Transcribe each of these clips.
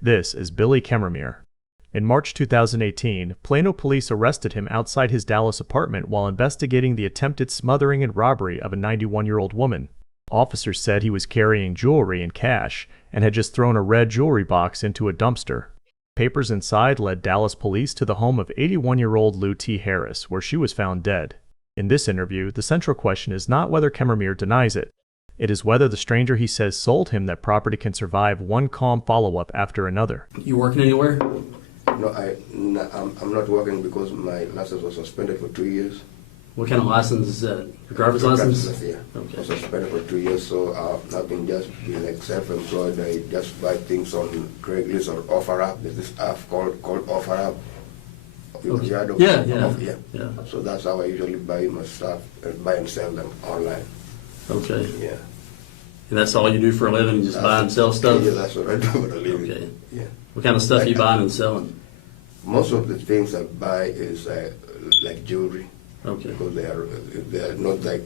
This is Billy Chemirmir. In March 2018, Plano police arrested him outside his Dallas apartment while investigating the attempted smothering and robbery of a 91-year-old woman. Officers said he was carrying jewelry and cash and had just thrown a red jewelry box into a dumpster. Papers inside led Dallas police to the home of 81-year-old Lou T. Harris, where she was found dead. In this interview, the central question is not whether Chemirmir denies it. It is whether the stranger he says sold him that property can survive one calm follow-up after another. You working anywhere? No, I'm not working because my license was suspended for 2 years. What kind of license is that? Your driver's license? Yeah. Okay. I was suspended for 2 years, so I've been like self-employed. I just buy things on Craigslist or OfferUp. There's this app called OfferUp. Okay. Yeah. So that's how I usually buy my stuff, buy and sell them online. Okay. Yeah. And that's all you do for a living? You just buy and sell stuff? Yeah, that's what I do for a living. Okay. Yeah. What kind of stuff are you buying and selling? Most of the things I buy is like jewelry. Okay. Because they are not like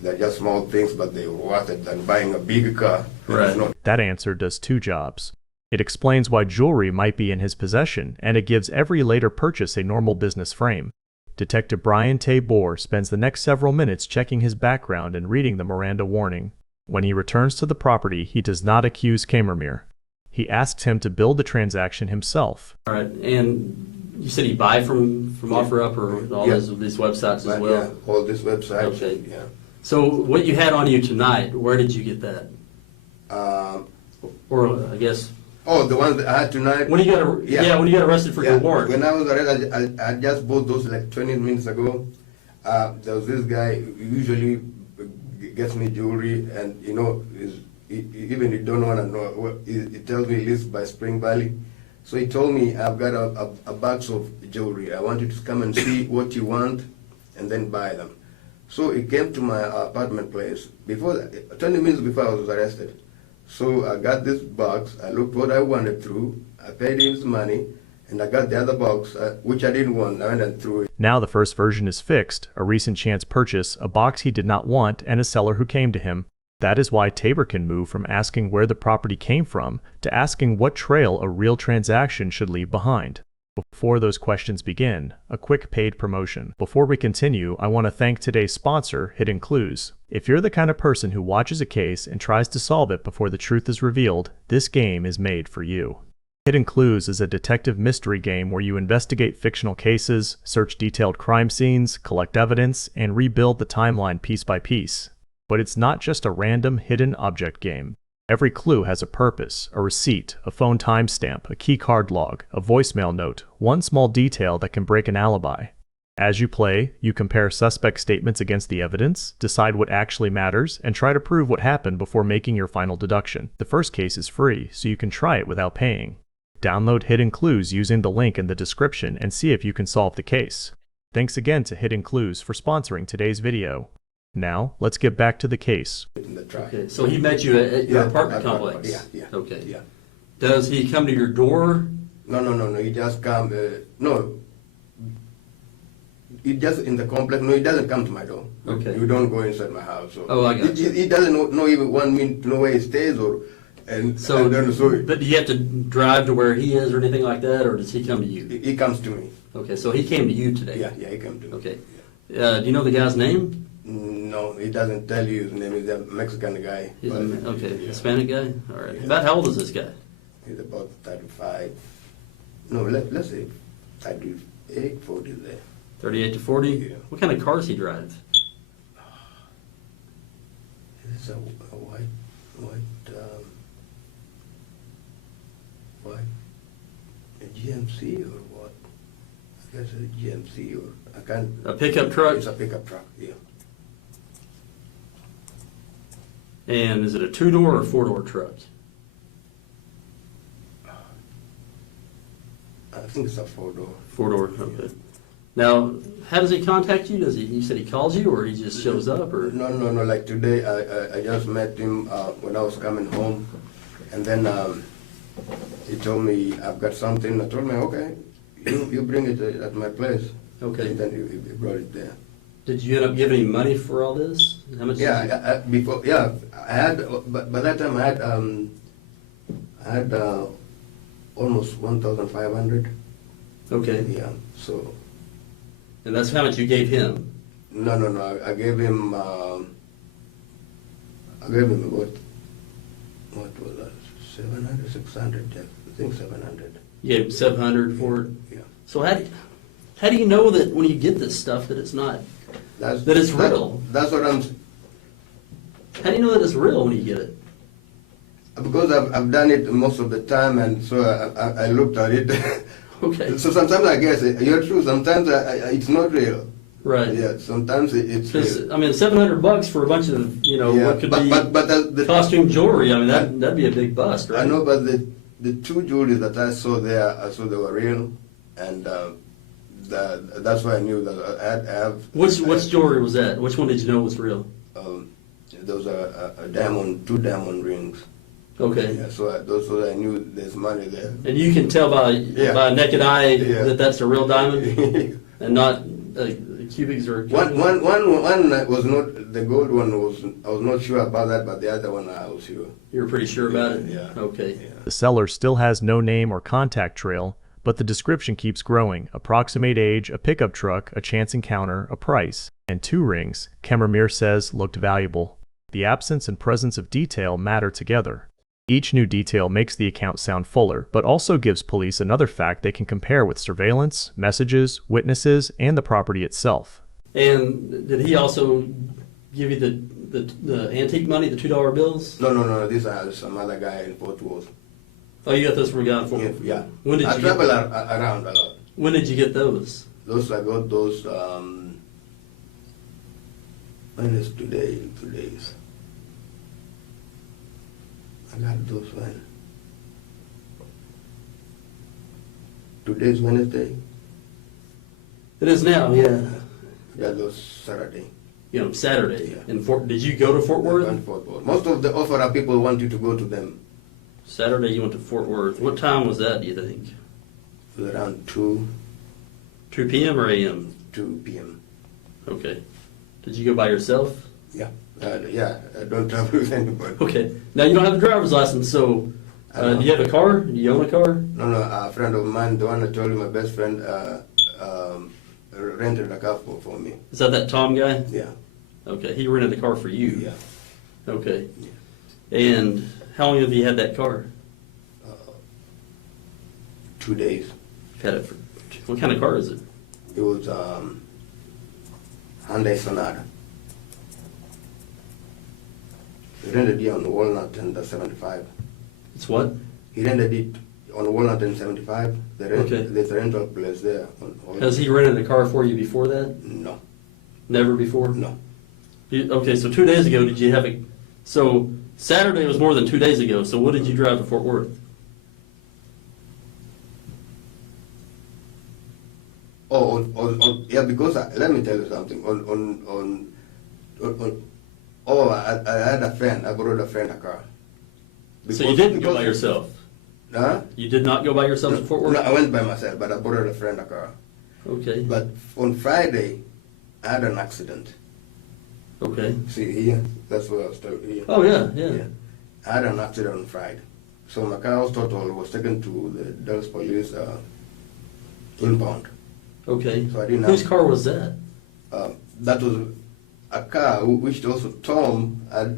they're just small things, but they're worth it than buying a big car. Right. That answer does two jobs. It explains why jewelry might be in his possession, and it gives every later purchase a normal business frame. Detective Brian Tabor spends the next several minutes checking his background and reading the Miranda warning. When he returns to the property, he does not accuse Chemirmir. He asks him to build the transaction himself. All right. And you said you buy from OfferUp or all these websites as well? Yeah, all these websites. Okay. Yeah. So what you had on you tonight, where did you get that? Or I guess... Oh, the ones that I had tonight? When you got when you got arrested for your warrant. When I was arrested, I just bought those like 20 minutes ago. There was this guy who usually gets me jewelry, and even he don't want to know. He tells me he lives by Spring Valley. So he told me, I've got a box of jewelry. I want you to come and see what you want and then buy them. So he came to my apartment place 20 minutes before I was arrested. So I got this box, I looked what I wanted through, I paid him his money, and I got the other box, which I didn't want, I went and threw it. Now the first version is fixed, a recent chance purchase, a box he did not want, and a seller who came to him. That is why Tabor can move from asking where the property came from to asking what trail a real transaction should leave behind. Before those questions begin, a quick paid promotion. Before we continue, I want to thank today's sponsor, Hidden Clues. If you're the kind of person who watches a case and tries to solve it before the truth is revealed, this game is made for you. Hidden Clues is a detective mystery game where you investigate fictional cases, search detailed crime scenes, collect evidence, and rebuild the timeline piece by piece. But it's not just a random hidden object game. Every clue has a purpose, a receipt, a phone timestamp, a key card log, a voicemail note, one small detail that can break an alibi. As you play, you compare suspect statements against the evidence, decide what actually matters, and try to prove what happened before making your final deduction. The first case is free, so you can try it without paying. Download Hidden Clues using the link in the description and see if you can solve the case. Thanks again to Hidden Clues for sponsoring today's video. Now, let's get back to the case. Okay, so he met you at your apartment complex? Yeah. Okay. Yeah. Does he come to your door? No. He just come. No. He just in the complex. No, he doesn't come to my door. Okay. You don't go inside my house. So oh, I got you. He doesn't know even want me to know where he stays But do you have to drive to where he is or anything like that, or does he come to you? He comes to me. Okay, so he came to you today? Yeah, he came to me. Okay. Do you know the guy's name? No, he doesn't tell you his name. He's a Mexican guy. Okay, yeah. Hispanic guy? All right. Yeah. About how old is this guy? He's about 35. No, let's say 38, 40 there. 38 to 40? Yeah. What kind of cars he drive? It's a white, a GMC or what? I guess a GMC or I can't. A pickup truck? It's a pickup truck, yeah. And is it a two-door or four-door truck? I think it's a four-door. Four-door, okay. Now, how does he contact you? You said he calls you, or he just shows up, or? No. Like today, I just met him when I was coming home, and then he told me I've got something. I told him, okay, you bring it at my place. Okay. And then he brought it there. Did you end up giving him money for all this? How much? Yeah, before. Yeah, I had. But by that time, I had almost 1,500. Okay. Yeah. So And that's how much you gave him. no. I gave him. What was that? 700, 600. Yeah, I think 700. You gave him 700 for it. Yeah. So how do you know that when you get this stuff that it's not, that it's real? That's what I'm. How do you know that it's real when you get it? Because I've done it most of the time, and so I looked at it. Okay. So sometimes I guess you're true. Sometimes it's not real. Right. Yeah. Sometimes it's real. I mean, $700 for a bunch of, Yeah, what could but be the costume jewelry. I mean, that'd be a big bust, right? I know, but the two jewelry that I saw there, I saw they were real, and that's why I knew that I have. Which jewelry was that? Which one did you know was real? Those are two diamond rings. Okay. Yeah, so those I knew there's money there. And you can tell by naked eye that that's a real diamond, and not cubics or. One was not the gold one was I was not sure about that, but the other one I was sure. You were pretty sure about it. Yeah. Okay. Yeah. The seller still has no name or contact trail, but the description keeps growing. Approximate age, a pickup truck, a chance encounter, a price, and 2 rings, Chemirmir says looked valuable. The absence and presence of detail matter together. Each new detail makes the account sound fuller, but also gives police another fact they can compare with surveillance, messages, witnesses, and the property itself. And did he also give you the antique money, the $2 bills? No. These are some other guy in Fort Worth. Oh, you got those from a guy in Fort Worth? Yeah. When did I you travel get around a lot. When did you get those? Those I got those. When is today? Today's. I got those when? Today's Wednesday. It is now, yeah. Yeah, those Saturday. Saturday. Yeah. In Did you go to Fort Worth? I went to Fort Worth. Most of the offer people want you to go to them. Saturday you went to Fort Worth. What time was that, do you think? It was around 2 p.m. or a.m.? 2 p.m. Okay. Did you go by yourself? Yeah. I don't travel with anybody. Okay. Now you don't have a driver's license, so do you have a car? Do you own a car? No, a friend of mine, the one I told you, my best friend, rented a car for me. Is that Tom guy? Yeah. Okay. He rented a car for you. Yeah. Okay. And how long have you had that car? 2 days. You've had it for. What kind of car is it? It was Hyundai Sonata. He rented it on Walnut and 75. It's what? He rented it on Walnut and 75. Okay. There's a rental place there. Has he rented a car for you before that? No. Never before? No. Okay, so 2 days ago, did you have a... So Saturday was more than 2 days ago, so what did you drive to Fort Worth? Yeah, because let me tell you something. I had a friend. I borrowed a friend a car. So you didn't go by yourself? Huh? You did not go by yourself to Fort Worth? No, I went by myself, but I borrowed a friend a car. Okay. But on Friday, I had an accident. Okay. See here, that's where I was talking here. Oh, yeah. I had an accident on Friday. So my car was totaled, was taken to the Dallas police impound. Okay. So I didn't Whose have- car was that? That was a car which also Tom had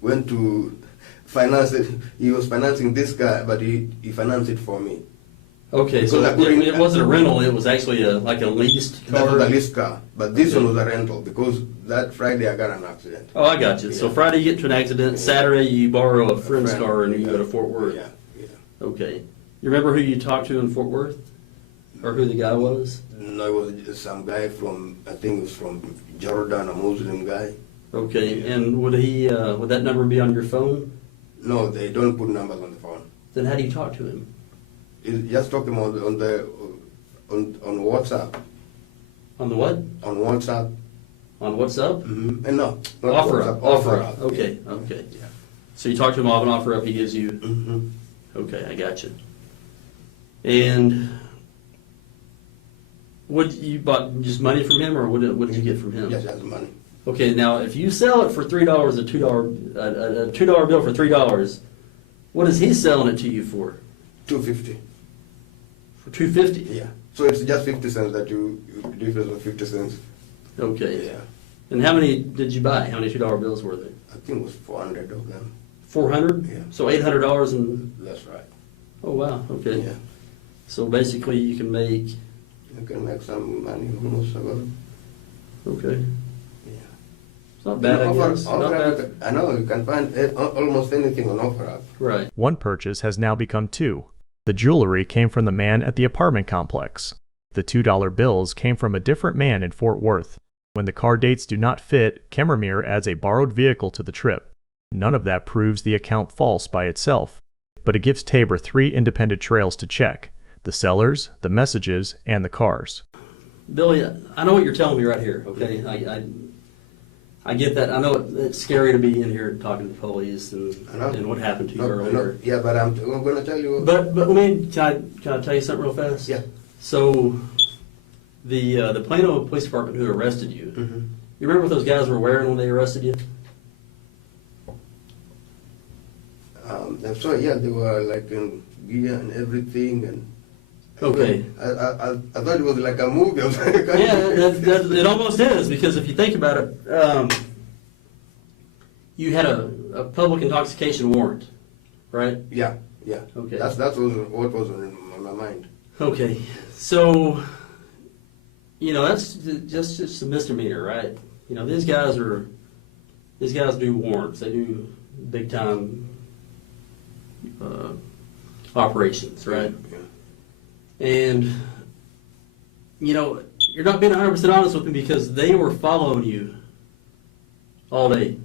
went to finance it. He was financing this car, but he financed it for me. Okay, so it wasn't a rental, it was actually like a leased That car? was a lease car, but this one was a rental because that Friday I got an accident. Oh, I got you. So Yeah. Friday you get to an accident, Saturday you borrow a friend's friend, car and you yeah. go to Fort Worth? Yeah. Okay. You remember who you talked to in Fort Worth? Or who the guy was? No, it was just some guy from, I think it was from Jordan, a Muslim guy. Okay, Yeah. and would that number be on your phone? No, they don't put numbers on the phone. Then how do you talk to him? You just talk to him on WhatsApp. On the what? On WhatsApp. On WhatsApp? Mm-hmm. And no, not Offer WhatsApp, up. Offer up. Okay, Yeah. okay. Yeah. So you talk to him off and offer up, he gives you. Mm-hmm. Okay, I got you. And what you bought just money from him, or what did you get from him? Yes, that's money. Okay, now if you sell it for $3, a $2 bill for $3, What is he selling it to you for? $250. For $250? Yeah. So it's just 50 cents that you difference of 50 cents. Okay. Yeah. And how many did you buy? How many $2 bills were there? I think it was 400 of them. 400? Yeah. So $800 and, That's right. oh wow, okay. Yeah. So basically you can make, You can make some money almost about. okay. Yeah. It's not bad, I guess. Not bad. I know you can find almost anything on OfferUp. Right. One purchase has now become two. The jewelry came from the man at the apartment complex. The $2 bills came from a different man in Fort Worth. When the car dates do not fit, Chemirmir adds a borrowed vehicle to the trip. None of that proves the account false by itself, but it gives Tabor 3 independent trails to check: the sellers, the messages, and the cars. Billy, I know what you're telling me right here, okay? I get that. I know it's scary to be in here talking to the police and what happened to you earlier. Yeah, but I'm going to tell you. But let me, can I tell you something real fast? Yeah. So the Plano Police Department who arrested you, Mm-hmm. you remember what those guys were wearing when they arrested you? I'm sorry, yeah, they were like in gear and everything, and Okay. I thought it was like a movie. Yeah, it almost is, because if you think about it, you had a public intoxication warrant, right? Yeah. Okay. That was what was on my mind. Okay, so that's just a misdemeanor, right? These guys do warrants. They do big time operations, right? Yeah. And you're not being 100% honest with me, because they were following you all day.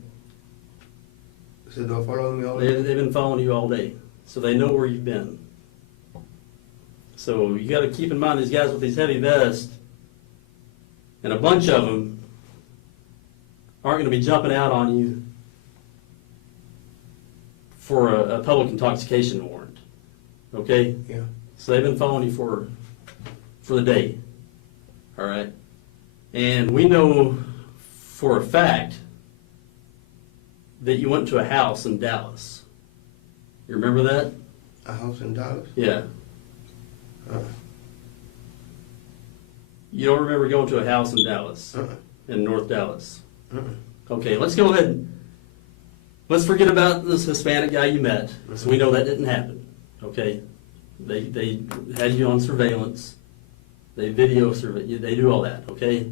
So they'll follow me all They've been following you all day, so they know where you've been. So you got to keep in mind these guys with these heavy vests, and a bunch of them aren't going to be jumping out on you for a public intoxication warrant. Okay? Yeah. So they've been following you for the day. All right? And we know for a fact that you went to a house in Dallas. You remember that? A house in Dallas? Yeah. You don't remember going to a house in Dallas, in North Dallas? Okay, let's go ahead. Let's forget about this Hispanic guy you met, so we know that didn't happen. Okay, they had you on surveillance. They video survey. They do all that. Okay,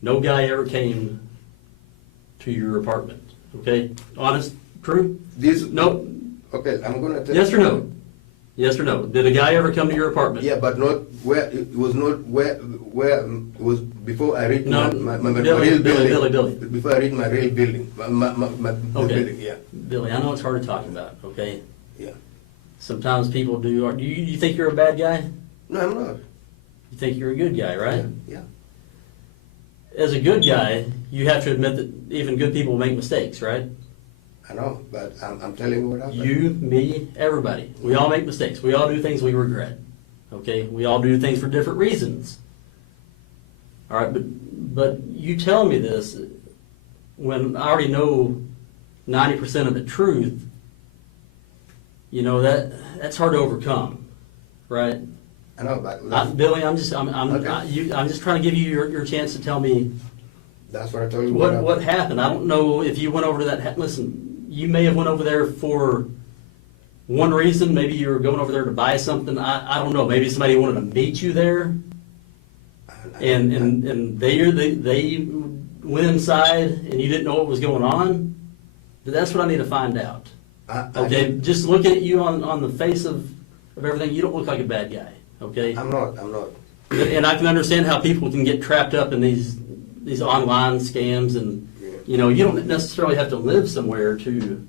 no guy ever came to your apartment. Okay, honest, true? No. Okay, I'm gonna tell. Yes or no? Yes or no? Did a guy ever come to your apartment? Yeah, but not where it was not where it was before I reached my Billy, real Billy. building. Before I reached my real building, my Okay. building. Yeah. Billy, I know it's hard to talk about. Okay. Yeah. Sometimes people do. Do you think you're a bad guy? No, I'm not. You think you're a good guy, right? Yeah. As a good guy, you have to admit that even good people make mistakes, right? I know, but I'm telling you what happened. You, me, everybody. We all make mistakes. We all do things we regret. Okay? We all do things for different reasons. All right, but you tell me this when I already know 90% of the truth. That's hard to overcome, right? I know, but Billy, I'm just Okay. I'm just trying to give you your chance to tell me that's what I told you. what happened. I don't know if you went over to that. Listen, you may have went over there for one reason. Maybe you were going over there to buy something. I don't know. Maybe somebody wanted to meet you there, and they went inside and you didn't know what was going on. That's what I need to find out. Okay, just looking at you on the face of everything, you don't look like a bad guy. Okay, I'm not. and I can understand how people can get trapped up in these online scams, and you don't necessarily have to live somewhere to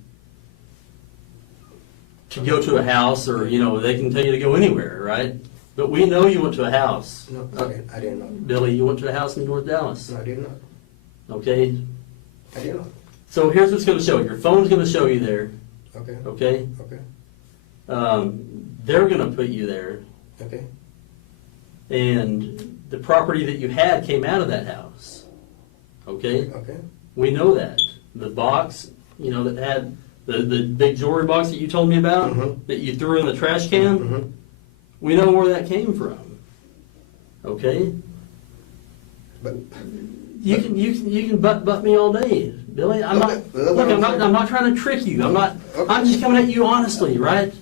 go to a house, or they can tell you to go anywhere, right? But we know you went to a house. No, I didn't know. Billy, you went to a house in North Dallas. No, I did not. Okay, I did not. so here's what's going to show you. Your phone's going to show you there. Okay. Okay. Okay. They're going to put you there. Okay. And the property that you had came out of that house. Okay? Okay. We know that. The box, that had The big jewelry box that you told me about, that you threw in the trash can, we know where that came from. Okay? But You can butt me all day, Billy. I'm not trying to trick you. I'm just coming at you honestly, right?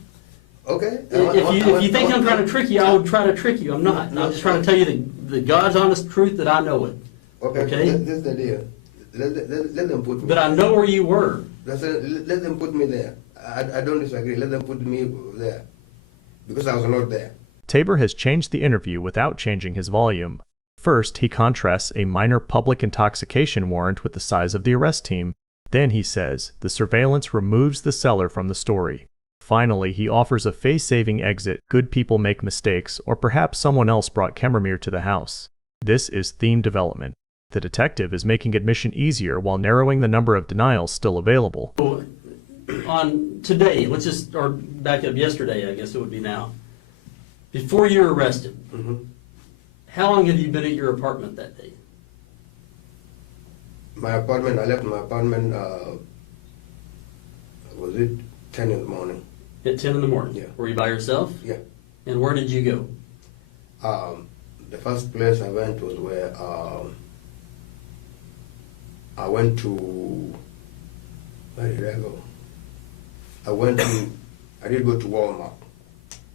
okay. If you think I'm trying to trick you, I would try to trick you. I'm not. I'm just trying to tell you the God's honest truth that I know it. Okay. This is the deal. Let them put me. But I know where you were. Let them put me there. I don't disagree. Let them put me there because I was not there. Tabor has changed the interview without changing his volume. First, he contrasts a minor public intoxication warrant with the size of the arrest team. Then he says the surveillance removes the seller from the story. Finally, he offers a face-saving exit: good people make mistakes, or perhaps someone else brought Chemirmir to the house. This is theme development. The detective is making admission easier while narrowing the number of denials still available. On today, or back up yesterday, I guess it would be now. Before you were arrested, how long have you been at your apartment that day? My apartment, I left my apartment, was it 10 in the morning? At 10 in the morning? Yeah. Were you by yourself? Yeah. And where did you go? The first place I went was where I went to, where did I go? I did go to Walmart.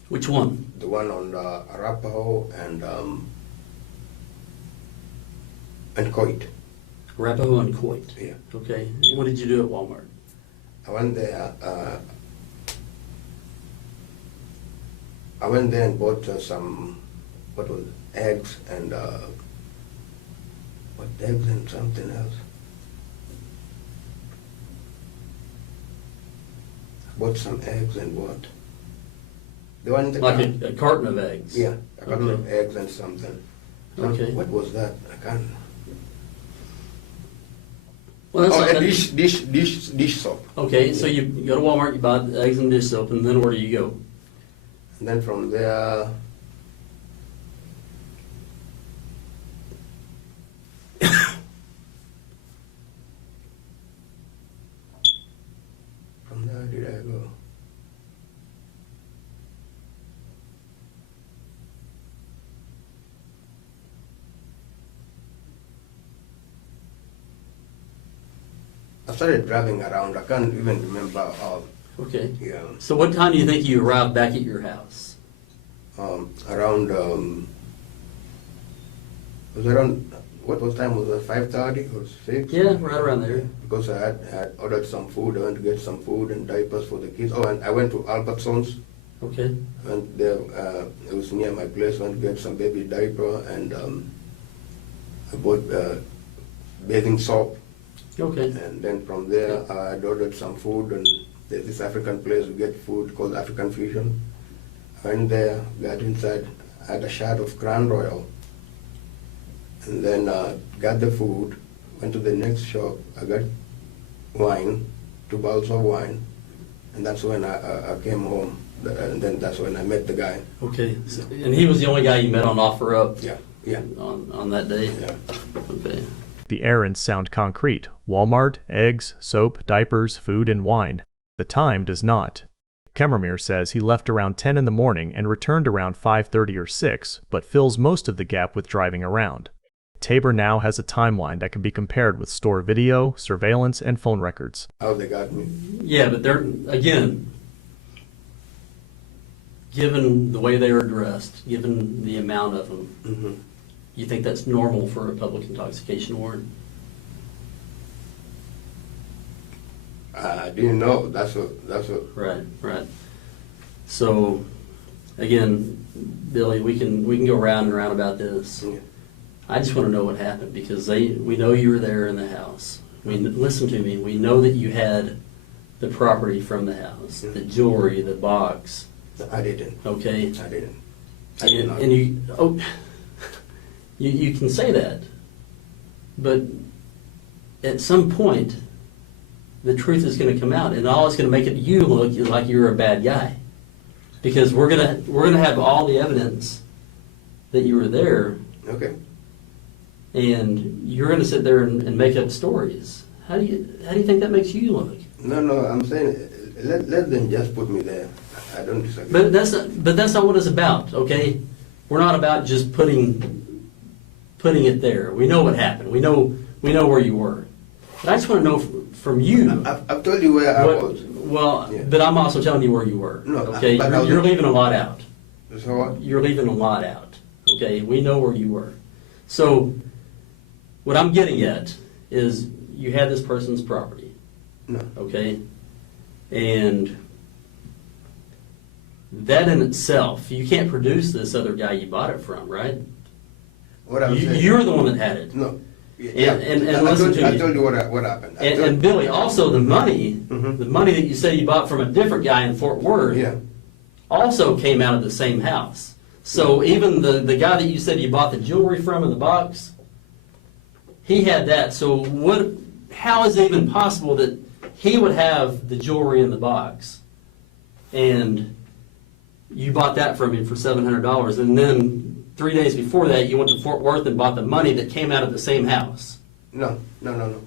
Which one? The one on Arapahoe and Coit. Arapahoe and Coit. Yeah. Okay. What did you do at Walmart? I went there. I went there and bought some, what was it? Eggs and eggs and something else. I bought some eggs and what? The one in the Like car. a carton of eggs? Yeah, a carton of Okay. eggs and something. Okay. What was that? I can't. Well, that's Oh, not a that- dish soap. Okay, so you go to Walmart, you buy the eggs and dish soap, and then where do you go? And then from there, where did I go? I started driving around. I can't even remember. Okay. Yeah, So what time do you think you arrived back at your house? around. Was around. What was time? Was it 5:30 or 6? Yeah, right around there. Because I had ordered some food. I went to get some food and diapers for the kids. Oh, and I went to Albertsons. Okay. Went there. It was near my place. Went to get some baby diaper and I bought bathing soap. Okay. And then from there, I ordered some food, and there's this African place we get food called African Fusion. I went there, got inside, had a shot of Crown Royal, and then got the food, went to the next shop, I got wine, 2 bottles of wine, and that's when I came home, and then that's when I met the guy. Okay. So, and he was the only guy you met on offer up Yeah. on that day? Yeah. Okay. The errands sound concrete: Walmart, eggs, soap, diapers, food, and wine. The time does not. Chemirmir says he left around 10 in the morning and returned around 5:30 or 6, but fills most of the gap with driving around. Tabor now has a timeline that can be compared with store video, surveillance, and phone records. How they got me. Yeah, but they're, again, given the way they were dressed, given the amount of them, Mm-hmm. you think that's normal for a public intoxication warrant? I didn't know. That's what. Right. So, again, Billy, we can go round and round about this. Yeah. I just want to know what happened because we know you were there in the house. Listen to me. We know that you had the property from the house, the jewelry, the box. I didn't. Okay. I didn't. I did not. And you can say that, but at some point, the truth is going to come out, and all it's going to make you look like you're a bad guy, because we're gonna have all the evidence that you were there, Okay. and you're going to sit there and make up stories. How do you think that makes you look? No, I'm saying let them just put me there. I don't disagree. But that's not what it's about, okay? We're not about just putting it there. We know what happened. We know where you were. But I just want to know from you. I've told you where I was. Well, Yeah. but I'm also telling you where you were. No, okay, but you're leaving a lot out. So what? You're leaving a lot out. Okay, we know where you were. So what I'm getting at is you had this person's property. No. Okay, and that in itself, you can't produce this other guy you bought it from, right? What I'm saying. You're the one that had it. No. And I listen told, to I me. told you what happened. And Billy, also the money, Mhm. the money that you say you bought from a different guy in Fort Worth, Yeah. also came out of the same house. So even the guy that you said you bought the jewelry from in the box, he had that. So how is it even possible that he would have the jewelry in the box and you bought that from him for $700, and then 3 days before that you went to Fort Worth and bought the money that came out of the same house? No.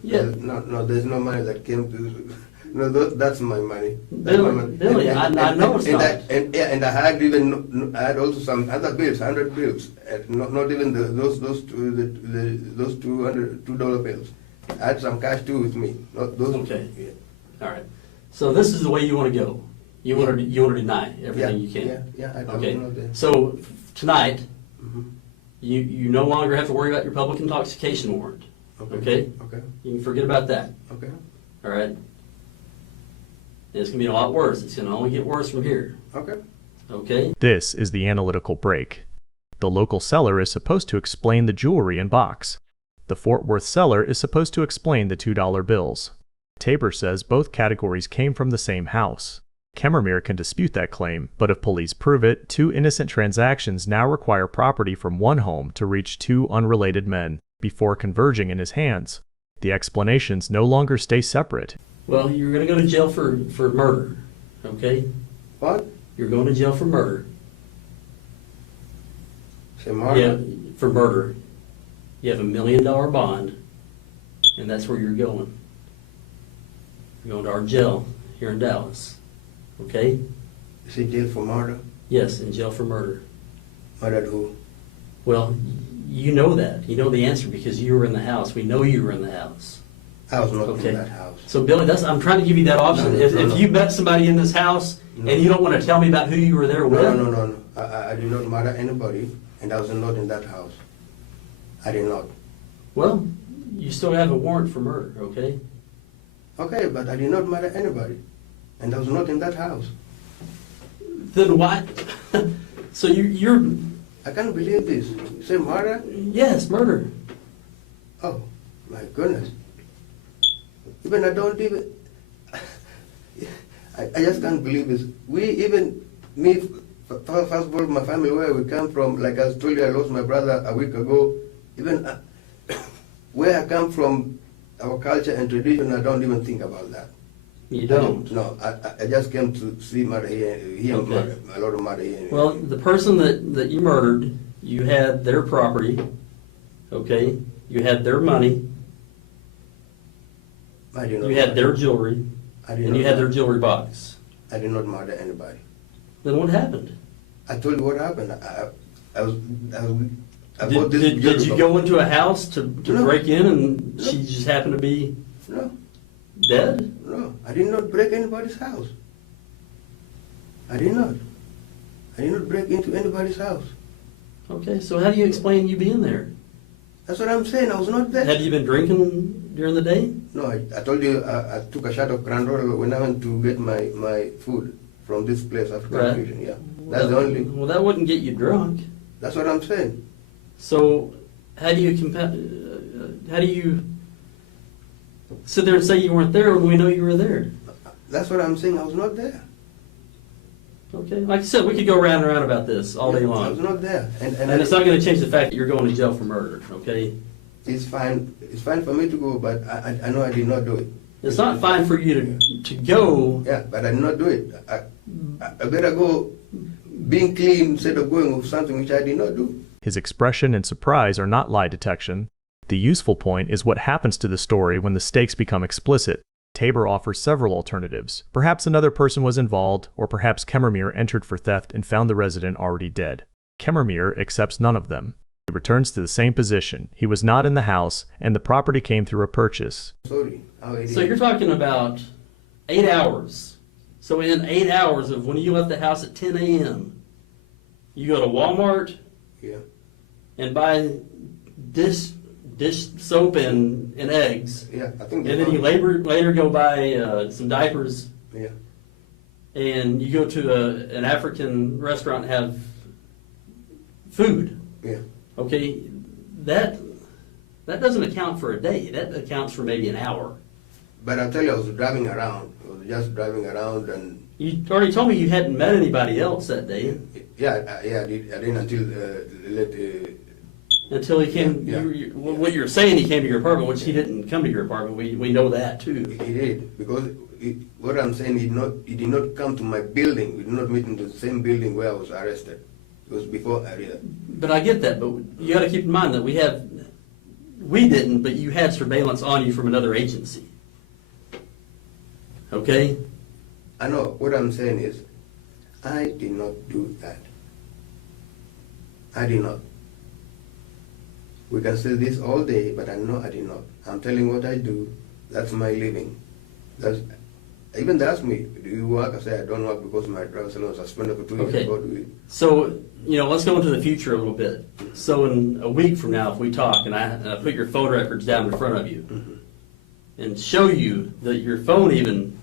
Yeah. No, there's no money that came to. No, that's my money. Billy, I know it's not. And I had also some other bills, 100 bills, not even those $2 bills. I had some cash too with me. Not those. Okay. Yeah. All right. So this is the way you want to go. You want to deny everything you can. Yeah. I Okay. know that. So tonight, Mhm. you no longer have to worry about your public intoxication warrant. Okay. Okay. You can forget about that. Okay. All right. And it's gonna be a lot worse. It's gonna only get worse from here. Okay. Okay. This is the analytical break. The local seller is supposed to explain the jewelry and box. The Fort Worth seller is supposed to explain the $2 bills. Tabor says both categories came from the same house. Chemirmir can dispute that claim, but if police prove it, two innocent transactions now require property from one home to reach two unrelated men before converging in his hands. The explanations no longer stay separate. Well, you're gonna go to jail for murder. Okay. What? You're going to jail for murder. Say murder. Yeah, for murder. You have $1 million bond, and that's where you're going. You're going to our jail here in Dallas. Okay? Is he jail for murder? Yes, in jail for murder. Murdered who? Well, you know that. You know the answer because you were in the house. We know you were in the house. I was not Okay. in that house. So, Billy, I'm trying to give you that option. No, if you met somebody in this house and you don't want to tell me about who you were there with. No. I did not murder anybody, and I was not in that house. I did not. Well, you still have a warrant for murder, okay? Okay, but I did not murder anybody, and I was not in that house. Then why? So you're I can't believe this. You say murder? yes, murder. Oh, my goodness. Even I don't even. I just can't believe this. First of all, my family, where we come from, like I told you, I lost my brother a week ago. Even where I come from, our culture and tradition, I don't even think about that. You don't. No, I just came to see murder here Okay. murder, a lot of murder here. Well, the person that you murdered, you had their property, okay? You had their money, I did not you had murder. their jewelry, I did and not you had their murder. jewelry box. I did not murder anybody. Then what happened? I told you what happened. I bought Did, this did jewelry you box. go into a house to No. break in and No. she just happened to be No, dead? no, I did not break anybody's house. I did not. I did not break into anybody's house. Okay, so how do you explain you being there? That's what I'm saying. I was not there. Had you been drinking during the day? No, I told you I took a shot of Grandora when I went to get my food from this place, African Right. Fusion. Yeah, that's the only. Well, that wouldn't get you drunk. That's what I'm saying. So how do you how do you sit there and say you weren't there when we know you were there? That's what I'm saying. I was not there. Okay, like I said, we could go round and round about this all day I was long, not there, and and it's not going to change the fact that you're going to jail for murder. Okay, it's fine. It's fine for me to go, but I know I did not do it. it's not fine for you to go. Yeah, but I did not do it. I better go being clean instead of going with something which I did not do. His expression and surprise are not lie detection. The useful point is what happens to the story when the stakes become explicit. Tabor offers several alternatives. Perhaps another person was involved, or perhaps Chemirmir entered for theft and found the resident already dead. Chemirmir accepts none of them. He returns to the same position. He was not in the house, and the property came through a purchase. Sorry. So you're talking about 8 hours. So in 8 hours of when you left the house at 10 a.m., you go to Walmart Yeah. and buy dish soap and eggs. Yeah, I think. And then you later go buy some diapers. Yeah. And you go to an African restaurant and have food. Yeah. Okay, that doesn't account for a day. That accounts for maybe an hour. But I tell you, I was driving around. I was just driving around, and You already told me you hadn't met anybody else that day yeah, I didn't until late. until he came. Yeah. What you're saying, he came to your apartment, which he didn't come to your apartment. We know that too. He did, because what I'm saying, he did not come to my building. We did not meet in the same building where I was arrested. It was before I did. But I get that. But you got to keep in mind that we didn't, but you had surveillance on you from another agency. Okay. I know. What I'm saying is, I did not do that. I did not. We can say this all day, but I know I did not. I'm telling what I do. That's my living. Even they ask me, do you work? I say I don't work because my driver's license was suspended for 2 years. Okay. What do we? So, let's go into the future a little bit. So in a week from now, if we talk and I put your phone records down in front of you and show you that your phone even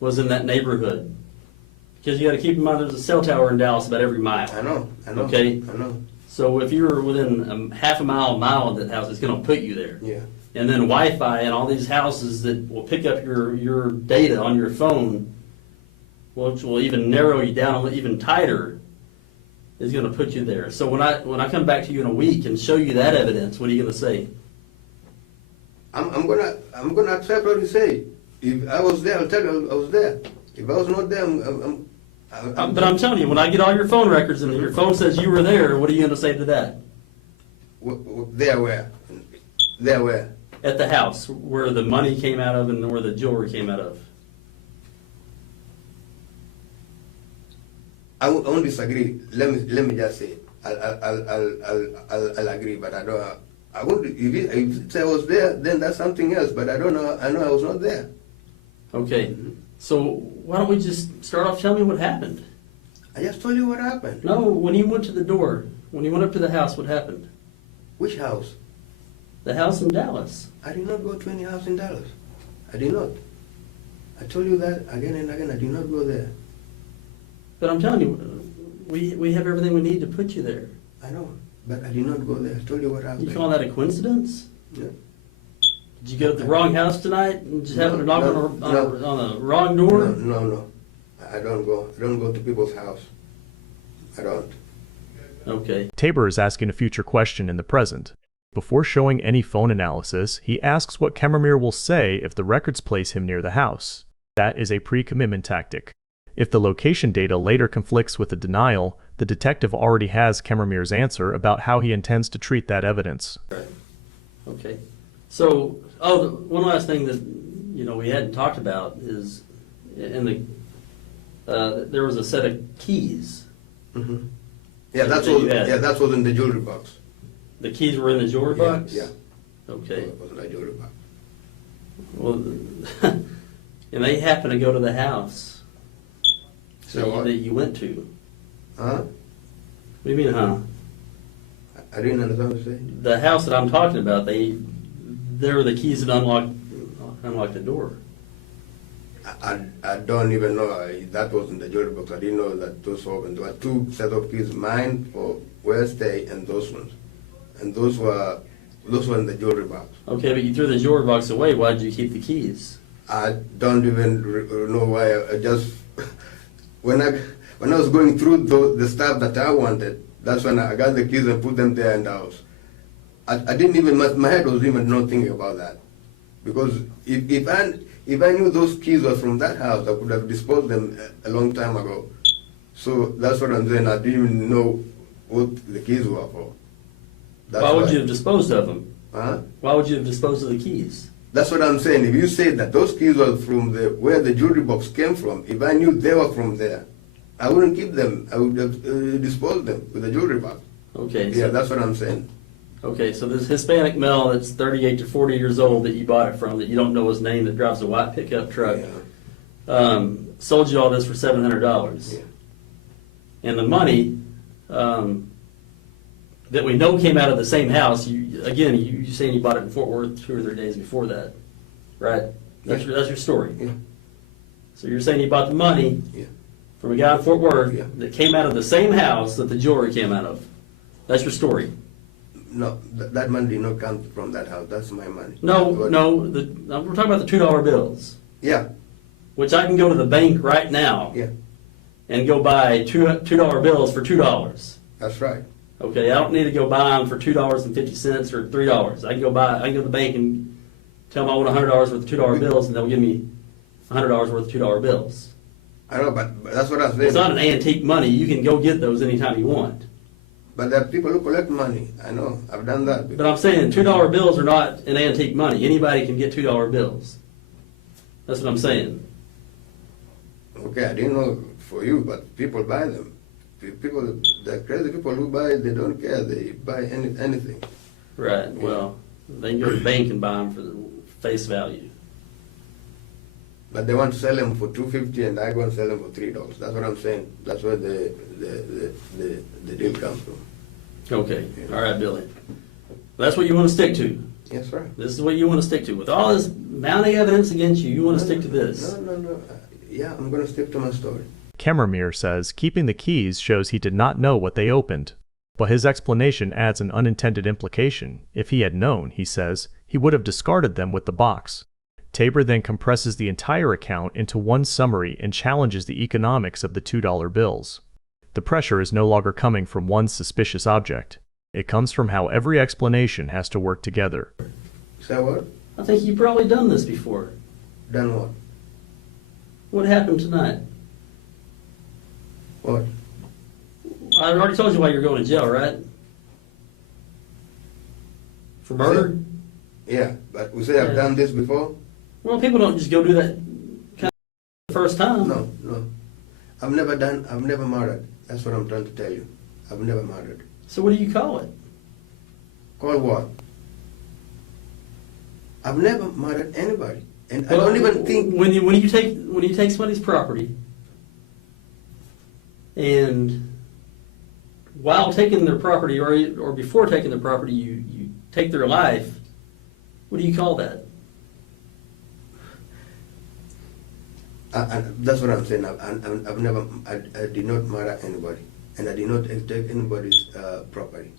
was in that neighborhood, because you got to keep in mind there's a cell tower in Dallas about every mile. I know. Okay. I know. So if you're within half a mile of that house, it's going to put you there. Yeah. And then Wi-Fi and all these houses that will pick up your data on your phone, which will even narrow you down even tighter, is going to put you there. So when I come back to you in a week and show you that evidence, what are you going to say? I'm gonna accept what you say. If I was there, I'll tell you I was there. If I was not there, But I'm telling you, when I get all your phone records and your phone says you were there, what are you going to say to that? There where? There where? At the house where the money came out of and where the jewelry came out of. I won't disagree. Let me just say it. I'll agree, but I don't. I won't. If I was there, then that's something else. But I don't know. I know I was not there. Okay. So why don't we just start off? Tell me what happened. I just told you what happened. No, when you went to the door, when you went up to the house, what happened? Which house? The house in Dallas. I did not go to any house in Dallas. I did not. I told you that again and again. I did not go there. But I'm telling you, we have everything we need to put you there. I know, but I did not go there. I told you what happened. You call that a coincidence? Yeah. Did you go to the wrong house tonight and just happen to knock No, on the wrong door? No. I don't go. I don't go to people's house. I don't. Okay. Tabor is asking a future question in the present. Before showing any phone analysis, he asks what Chemirmir will say if the records place him near the house. That is a pre-commitment tactic. If the location data later conflicts with the denial, the detective already has Chemirmir's answer about how he intends to treat that evidence. Right. Okay. So, one last thing that we hadn't talked about is there was a set of keys. Mm-hmm. Yeah, that you had. that was in the jewelry box. The keys were in the jewelry box? Yeah. Okay. It was in the jewelry box. Well, and they happened to go to the house that you went to. Huh? What do you mean, huh? I didn't understand what you say. The house that I'm talking about, there were the keys that unlocked the door. I don't even know. That was in the jewelry box. I didn't know that those were open. There were two sets of keys, mine for where I stay and those ones. And those were in the jewelry box. Okay, but you threw the jewelry box away. Why did you keep the keys? I don't even know why. I just when I was going through the stuff that I wanted, that's when I got the keys and put them there in the house. I didn't even, my head was even not thinking about that, because if I knew those keys were from that house, I could have disposed them a long time ago. So that's what I'm saying. I didn't even know what the keys were for. Why would you have disposed of them? Huh? Why would you have disposed of the keys? That's what I'm saying. If you say that those keys were from where the jewelry box came from, if I knew they were from there, I wouldn't keep them. I would have disposed them with the jewelry box. Okay. Yeah, So, that's what I'm saying. okay. So this Hispanic male that's 38 to 40 years old that you bought it from, that you don't know his name, that drives a white pickup truck, sold you all this for $700. Yeah. And the money that we know came out of the same house. You saying you bought it in Fort Worth 2 or 3 days before that, right? That's your story. Yeah. So you're saying you bought the money Yeah. from a guy in Fort Worth Yeah. that came out of the same house that the jewelry came out of. That's your story. No, that money did not come from that house. That's my money. No, But- no. We're talking about the $2 bills, Yeah, which I can go to the bank right now yeah, and go buy $2 bills for $2. that's right. Okay, I don't need to go buy them for $2.50 or $3. I can go to the bank and tell them I want $100 worth of $2 bills, and they'll give me $100 worth of $2 bills. I know, but that's what I'm saying. It's not an antique money. You can go get those anytime you want. But there are people who collect money. I know. I've done that before. But I'm saying $2 bills are not an antique money. Anybody can get $2 bills. That's what I'm saying. Okay, I didn't know for you, but people buy them. People, the crazy people who buy, they don't care. They buy anything. Right. Well, they can go to the bank and buy them for the face value. But they want to sell them for $2.50, and I go and sell them for $3. That's what I'm saying. That's where the deal comes from. Okay. All right, Billy. That's what you want to stick to. Yes, right. This is what you want to stick to. With all this mounting evidence against you, you want to stick to this. No. Yeah, I'm going to stick to my story. Chemirmir says keeping the keys shows he did not know what they opened. But his explanation adds an unintended implication. If he had known, he says, he would have discarded them with the box. Tabor then compresses the entire account into one summary and challenges the economics of the $2 bills. The pressure is no longer coming from one suspicious object. It comes from how every explanation has to work together. Say what? I think you've probably done this before. Done what? What happened tonight? What? I already told you why you're going to jail, right? For murder? Yeah, but we say I've done this before? Well, people don't just go do that kind of the first time. No. I've never murdered. That's what I'm trying to tell you. I've never murdered. So what do you call it? Call what? I've never murdered anybody. And Well, I don't even think... when you take somebody's property and while taking their property or before taking their property you take their life, what do you call that? That's what I'm saying. I did not murder anybody. And I did not take anybody's property.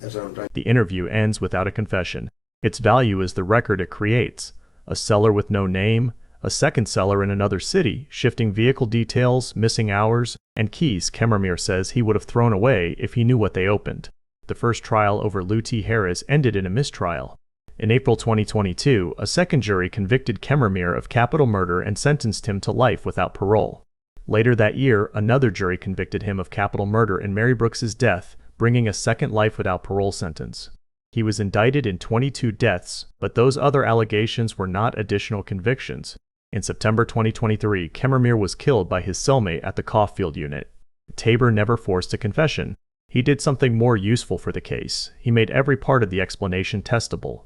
That's what I'm trying. The interview ends without a confession. Its value is the record it creates. A seller with no name, a second seller in another city, shifting vehicle details, missing hours, and keys Chemirmir says he would have thrown away if he knew what they opened. The first trial over Lou T. Harris ended in a mistrial. In April 2022, a second jury convicted Chemirmir of capital murder and sentenced him to life without parole. Later that year, another jury convicted him of capital murder in Mary Brooks's death, bringing a second life without parole sentence. He was indicted in 22 deaths, but those other allegations were not additional convictions. In September 2023, Chemirmir was killed by his cellmate at the Caulfield unit. Tabor never forced a confession. He did something more useful for the case. He made every part of the explanation testable.